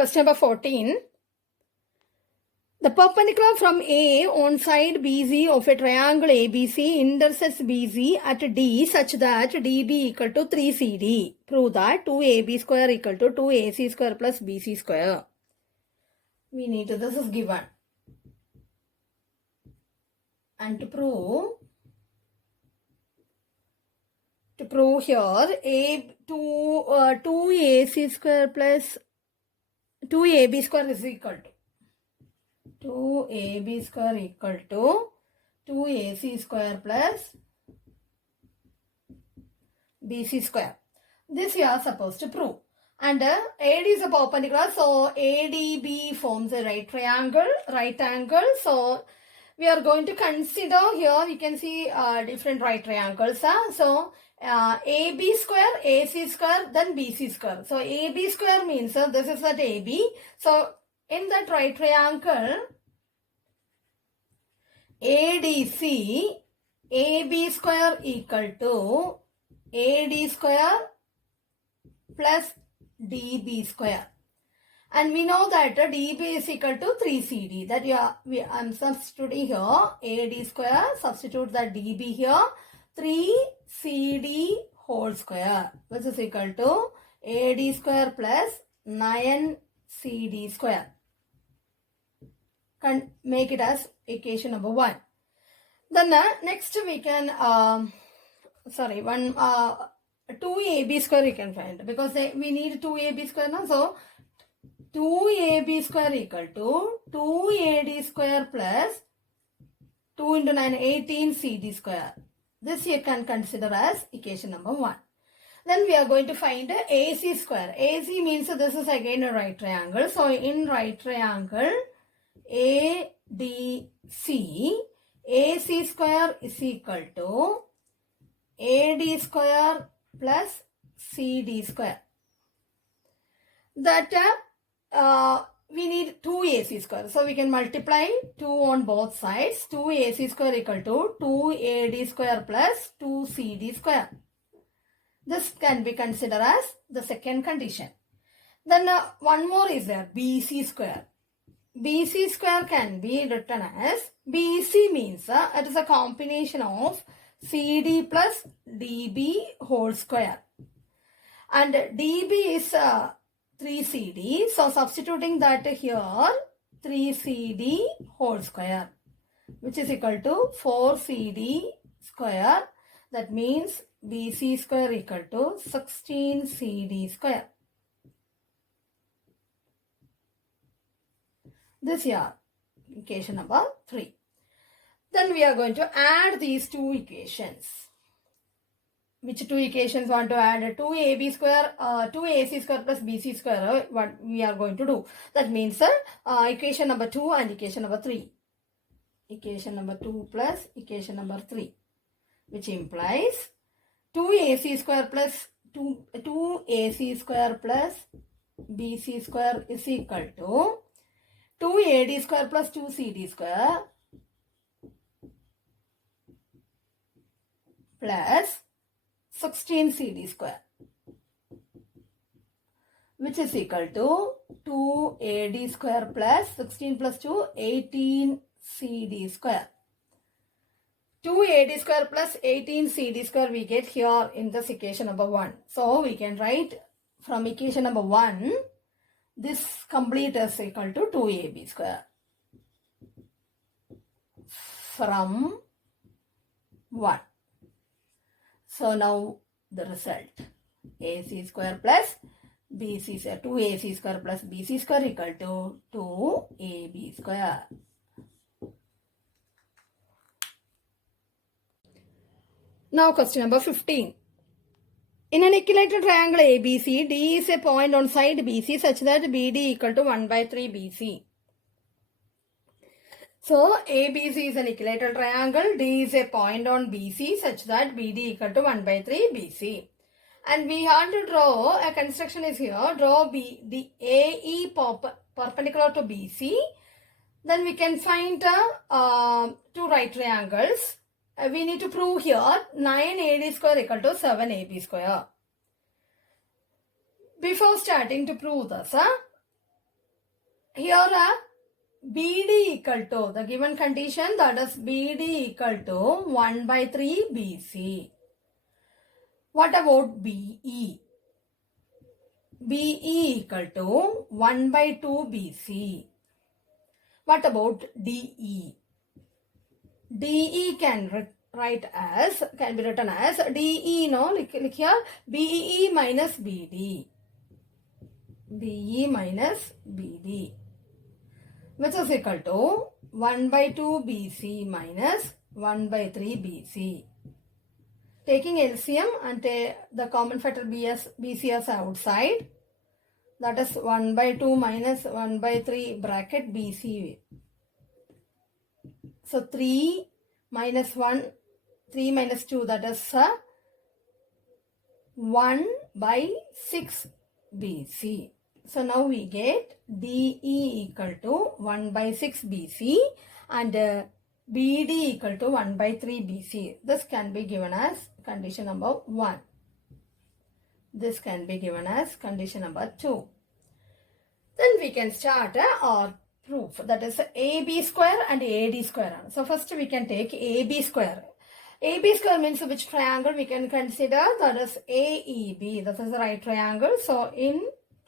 Question number 14. The perpendicular from A on side BC of a triangle ABC intersects BC at D such that DB equal to 3CD. Prove that 2AB square equal to 2AC square plus BC square. We need to, this is given. And to prove here, 2AC square plus 2AB square is equal to 2AB square equal to 2AC square plus BC square. This you are supposed to prove. And AD is a perpendicular, so ADB forms a right angle. So we are going to consider here, you can see different right triangles. So AB square, AC square, then BC square. So AB square means this is at AB. So in that right triangle, ADC, AB square equal to AD square plus DB square. And we know that DB is equal to 3CD. That I'm substituting here AD square, substitute that DB here, 3CD whole square, which is equal to AD square plus 9CD square. Can make it as equation number 1. Then next we can 2AB square you can find, because we need 2AB square now. So 2AB square equal to 2AD square plus 2 into 9, 18 CD square. This you can consider as equation number 1. Then we are going to find AC square. AC means this is again a right triangle. So in right triangle ADC, AC square is equal to AD square plus CD square. That we need 2 AC square. So we can multiply 2 on both sides. 2 AC square equal to 2 AD square plus 2 CD square. This can be considered as the second condition. Then one more is there, BC square. BC square can be written as, BC means it is a combination of CD plus DB whole square. And DB is 3CD. So substituting that here, 3CD whole square, which is equal to 4CD square. That means BC square equal to 16CD square. This here, equation number 3. Then we are going to add these two equations. Which two equations want to add? 2AB square, 2AC square plus BC square, what we are going to do. That means equation number 2 and equation number 3. Equation number 2 plus equation number 3. Which implies 2AC square plus 2AC square plus BC square is equal to 2AD square plus 2CD square plus 16CD square, which is equal to 2AD square plus 16 plus 2, 18CD square. 2AD square plus 18CD square we get here in this equation number 1. So we can write from equation number 1, this complete is equal to 2AB square. From 1. So now the result, AC square plus BC square, 2AC square plus BC square equal to 2AB square. Now question number 15. In an equilateral triangle ABC, D is a point on side BC such that BD equal to 1 by 3 BC. So ABC is an equilateral triangle, D is a point on BC such that BD equal to 1 by 3 BC. And we have to draw, a construction is here, draw the AE perpendicular to BC. Then we can find two right triangles. We need to prove here 9AD square equal to 7AB square. Before starting to prove this, here BD equal to the given condition, that is BD equal to 1 by 3 BC. What about BE? BE equal to 1 by 2 BC. What about DE? DE can be written as DE, no, look here, BE minus BD. BE minus BD, which is equal to 1 by 2 BC minus 1 by 3 BC. Taking LCM and the common factor BC as outside, that is 1 by 2 minus 1 by 3 bracket BC. So 3 minus 1, 3 minus 2, that is 1 by 6 BC. So now we get DE equal to 1 by 6 BC and BD equal to 1 by 3 BC. This can be given as condition number 1. This can be given as condition number 2. Then we can start our proof, that is AB square and AD square. So first we can take AB square. AB square means which triangle we can consider, that is AEB. This is the right triangle. So in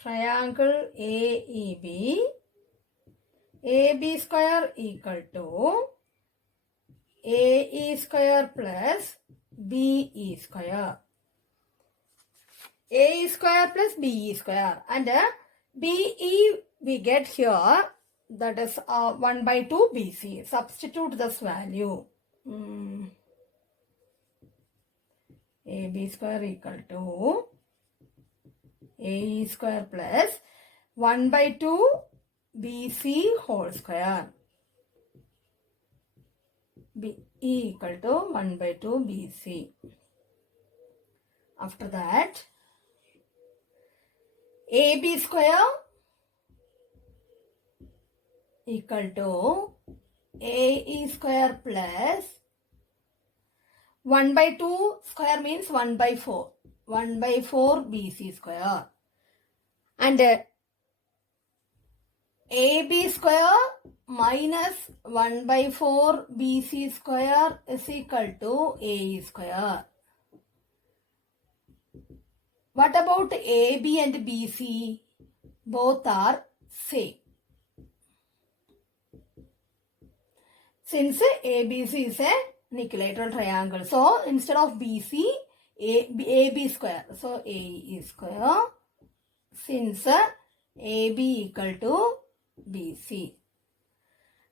triangle AEB, AB square equal to AE square plus BE square. AE square plus BE square. And BE we get here, that is 1 by 2 BC. Substitute this value. AB square equal to AE square plus 1 by 2 BC whole square. BE equal to 1 by 2 BC. After that, AB square equal to AE square plus 1 by 2 square means 1 by 4. 1 by 4 BC square. And AB square minus 1 by 4 BC square is equal to AE square. What about AB and BC? Both are same. Since ABC is an equilateral triangle, so instead of BC, AB square. So AE square. Since AB equal to BC.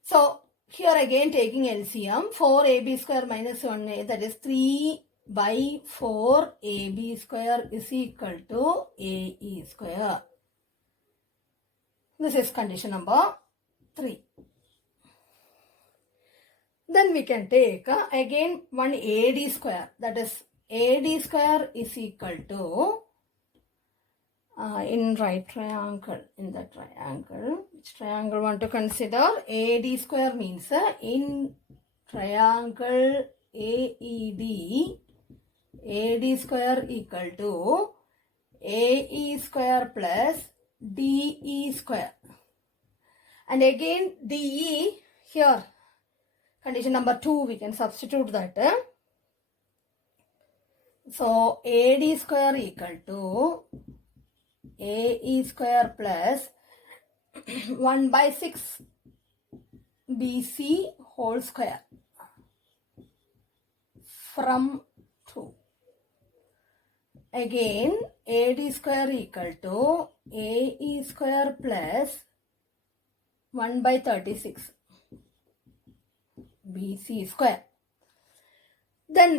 So here again taking LCM, 4AB square minus 1A, that is 3 by 4 AB square is equal to AE square. This is condition number 3. Then we can take again one AD square, that is AD square is equal to in right triangle, in the triangle, which triangle want to consider? AD square means in triangle AED, AD square equal to AE square plus DE square. And again DE here, condition number 2, we can substitute that. So AD square equal to AE square plus 1 by 6 BC whole square from 2. Again AD square equal to AE square plus 1 by 36 BC square. Then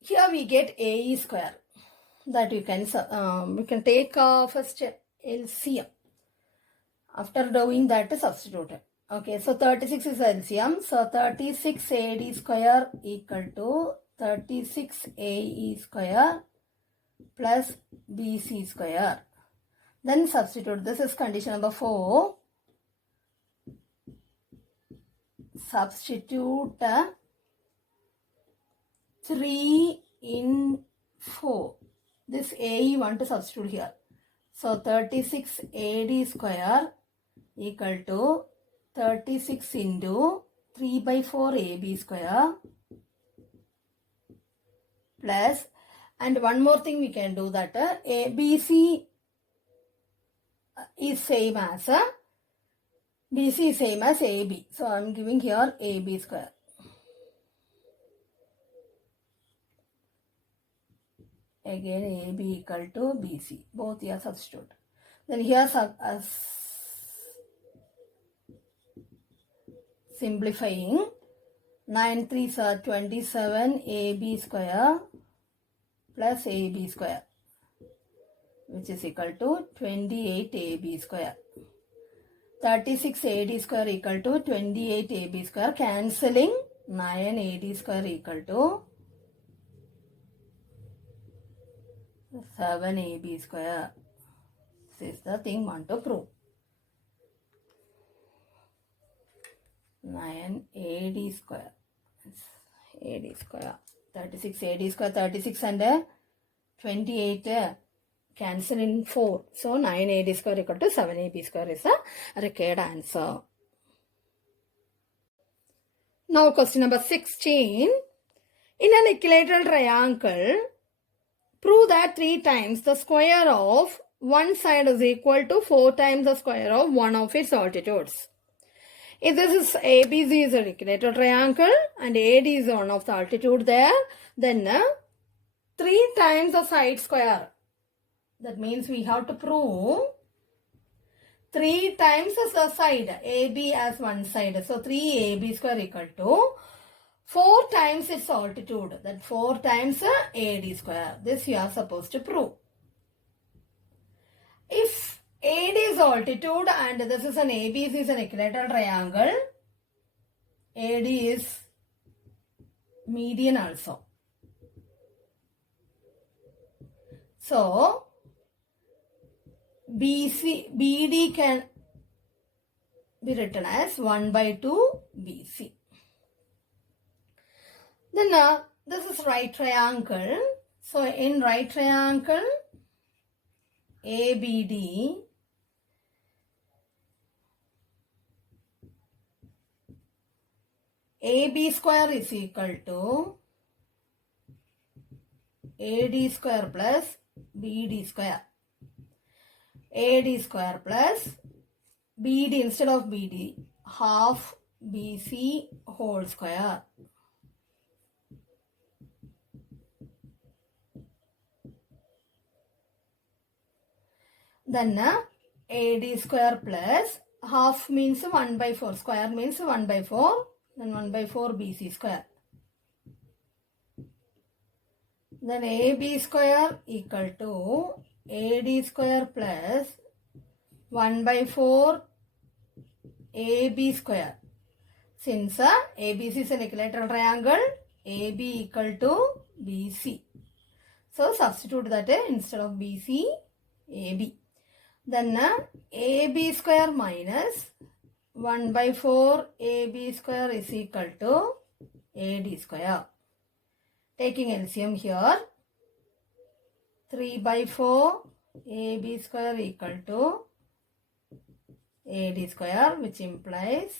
here we get AE square, that we can take first LCM. After doing that, substitute. Okay, so 36 is LCM. So 36 AD square equal to 36 AE square plus BC square. Then substitute. This is condition number 4. Substitute 3 in 4. This AE want to substitute here. So 36 AD square equal to 36 into 3 by 4 AB square plus, and one more thing we can do that ABC is same as BC is same as AB. So I am giving here AB square. Again AB equal to BC. Both here substitute. Then here simplifying. 9 3s are 27 AB square plus AB square, which is equal to 28 AB square. 36 AD square equal to 28 AB square. Cancelling, 9 AD square equal to 7 AB square. This is the thing want to prove. 9 AD square. AD square. 36 AD square. 36 and 28 cancel in 4. So 9 AD square equal to 7 AB square is the required answer. Now question number 16. In an equilateral triangle, prove that 3 times the square of one side is equal to 4 times the square of one of its altitudes. If this is ABC is an equilateral triangle and AD is one of the altitude there, then 3 times the side square. That means we have to prove 3 times the side. AB as one side. So 3AB square equal to 4 times its altitude. That 4 times AD square. This you are supposed to prove. If AD is altitude and this is an ABC is an equilateral triangle, AD is median also. So BD can be written as 1 by 2 BC. Then this is right triangle. So in right triangle, ABD, AB square is equal to AD square plus BD square. AD square plus BD instead of BD, half BC whole square. Then AD square plus half means 1 by 4, square means 1 by 4, then 1 by 4 BC square. Then AB square equal to AD square plus 1 by 4 AB square. Since ABC is an equilateral triangle, AB equal to BC. So substitute that instead of BC, AB. Then AB square minus 1 by 4 AB square is equal to AD square. Taking LCM here, 3 by 4 AB square equal to AD square, which implies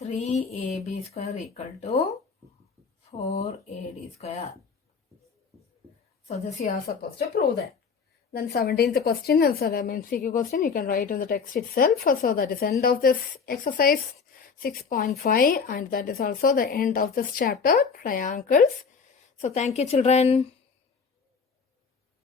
3AB square equal to 4AD square. So this you are supposed to prove that. Then 17th question, as an MCQ question, you can write in the text itself. So that is end of this exercise 6.5, and that is also the end of this chapter, triangles. So thank you, children.